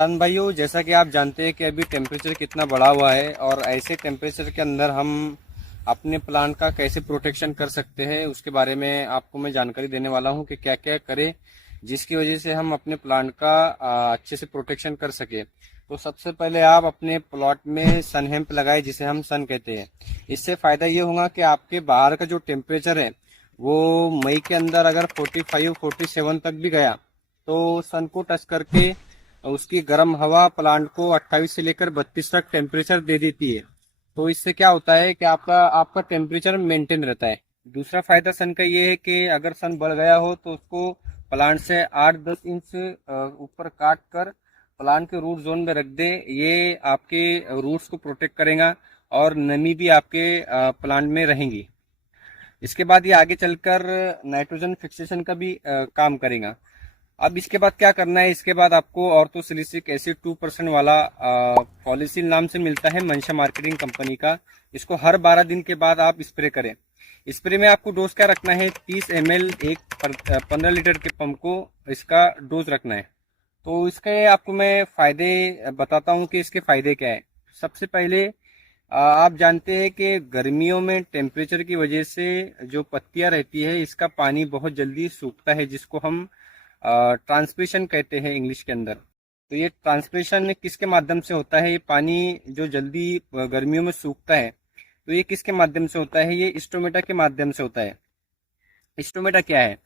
किसान भाइयों, जैसा कि आप जानते हैं कि अभी टेम्परेचर कितना बढ़ा हुआ है और ऐसे टेम्परेचर के अंदर हम अपने प्लांट का कैसे प्रोटेक्शन कर सकते हैं उसके बारे में आपको मैं जानकारी देने वाला हूं कि क्या क्या करें जिसकी वजह से हम अपने प्लांट का अच्छे से प्रोटेक्शन कर सके। तो सबसे पहले आप अपने प्लॉट में सन हेम्प लगाए, जिसे हम सन कहते हैं। इससे फायदा ये होगा कि आपके बाहर का जो टेम्परेचर है वो मई के अंदर अगर 45 47 तक भी गया तो सन को टच करके उसकी गर्म हवा प्लांट को 28 से लेकर 32 तक टेम्परेचर दे देती है। तो इससे क्या होता है कि आपका आपका टेम्परेचर मेंटेन रहता है। दूसरा फायदा सन का ये है कि अगर सन बढ़ गया हो तो उसको प्लांट से 8-10 इंच ऊपर काट कर प्लांट के रूट जोन में रख दे। ये आपके रूट्स को प्रोटेक्ट करेगा और नमी भी आपके प्लांट में रहेंगी। इसके बाद ये आगे चलकर नाइट्रोजन फिक्सेशन का भी काम करेगा। अब इसके बाद क्या करना है, इसके बाद आपको ऑर्थोसिलिसिक एसिड 2% वाला पॉलिसिल नाम से मिलता है मंशा मार्केटिंग कंपनी का। इसको हर 12 दिन के बाद आप स्प्रे करें। स्प्रे में आपको डोज क्या रखना है, 30 ml एक 15 लीटर के पंप को इसका डोज रखना है। तो इसके आपको मैं फायदे बताता हूँ कि इसके फायदे क्या है। सबसे पहले आप जानते हैं कि गर्मियों में टेम्परेचर की वजह से जो पत्तियां रहती है इसका पानी बहुत जल्दी सूखता है, जिसको हम ट्रांसपिरेशन कहते हैं इंग्लिश के अंदर। तो ये ट्रांसपिरेशन किसके माध्यम से होता है, ये पानी जो जल्दी गर्मियों में सूखता है तो ये किसके माध्यम से होता है, ये स्टोमेटा के माध्यम से होता है। स्टोमेटा क्या है,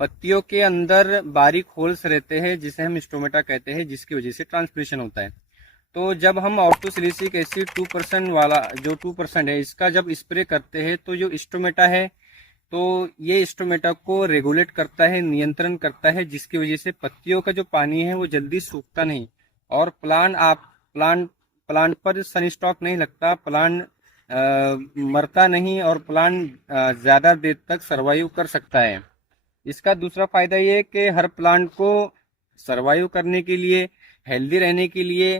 पत्तियों के अंदर बारीक होल्स रहते हैं जिसे हम स्टोमेटा कहते हैं, जिसकी वजह से ट्रांसपिरेशन होता है। तो जब हम ऑर्थोसिलिसिक एसिड 2% वाला जो 2% है इसका जब स्प्रे करते हैं तो जो स्टोमेटा है तो ये स्टोमेटा को रेगुलेट करता है, नियंत्रण करता है, जिसकी वजह से पत्तियों का जो पानी है वो जल्दी सूखता नहीं और प्लांट प्लांट पर सनस्ट्रोक नहीं लगता, प्लांट मरता नहीं और प्लांट ज्यादा देर तक सरवाइव कर सकता है। इसका दूसरा फायदा ये है कि हर प्लांट को सरवाइव करने के लिए, हेल्दी रहने के लिए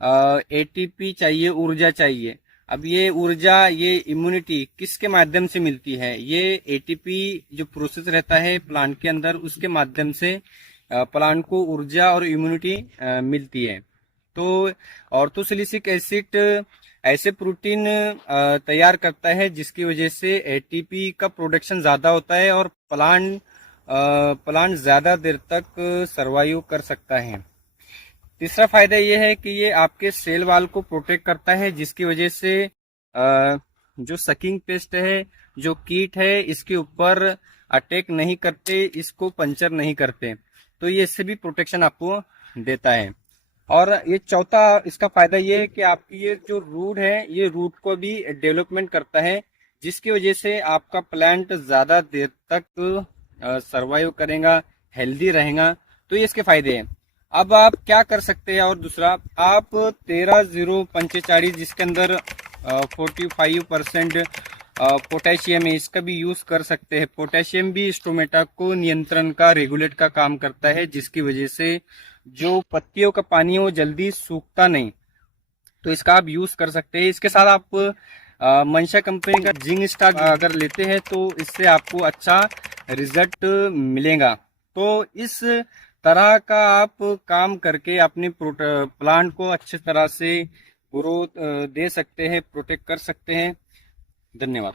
एटीपी चाहिए, ऊर्जा चाहिए। अब ये ऊर्जा, ये इम्यूनिटी किसके माध्यम से मिलती है, ये एटीपी जो प्रोसेस रहता है प्लांट के अंदर उसके माध्यम से प्लांट को ऊर्जा और इम्यूनिटी मिलती है। तो ऑर्थोसिलिसिक एसिड ऐसे प्रोटीन तैयार करता है जिसकी वजह से एटीपी का प्रोडक्शन ज्यादा होता है और प्लांट ज्यादा देर तक सरवाइव कर सकता है। तीसरा फायदा ये है कि ये आपके सेल वाल को प्रोटेक्ट करता है, जिसकी वजह से जो सकिंग पेस्ट है, जो कीट है, इसके ऊपर अटैक नहीं करते, इसको पंचर नहीं करते। तो ये इससे भी प्रोटेक्शन आपको देता है। और ये चौथा इसका फायदा ये है कि आपकी ये जो रूट है ये रूट को भी डेवलपमेंट करता है, जिसकी वजह से आपका प्लांट ज्यादा देर तक सरवाइव करेगा, हेल्दी रहेगा। तो ये इसके फायदे हैं। अब आप क्या कर सकते हैं, और दूसरा आप 13-0-45 जिसके अंदर 45% पोटेशियम है, इसका भी यूज कर सकते हैं। पोटेशियम भी स्टोमेटा को नियंत्रण का, रेगुलेट का काम करता है, जिसकी वजह से जो पत्तियों का पानी है वो जल्दी सूखता नहीं। तो इसका आप यूज कर सकते हैं। इसके साथ आप मंशा कंपनी का जिंक स्टार अगर लेते हैं तो इससे आपको अच्छा रिजल्ट मिलेगा। तो इस तरह का आप काम करके अपने प्लांट को अच्छे तरह से ग्रोथ दे सकते हैं, प्रोटेक्ट कर सकते हैं। धन्यवाद।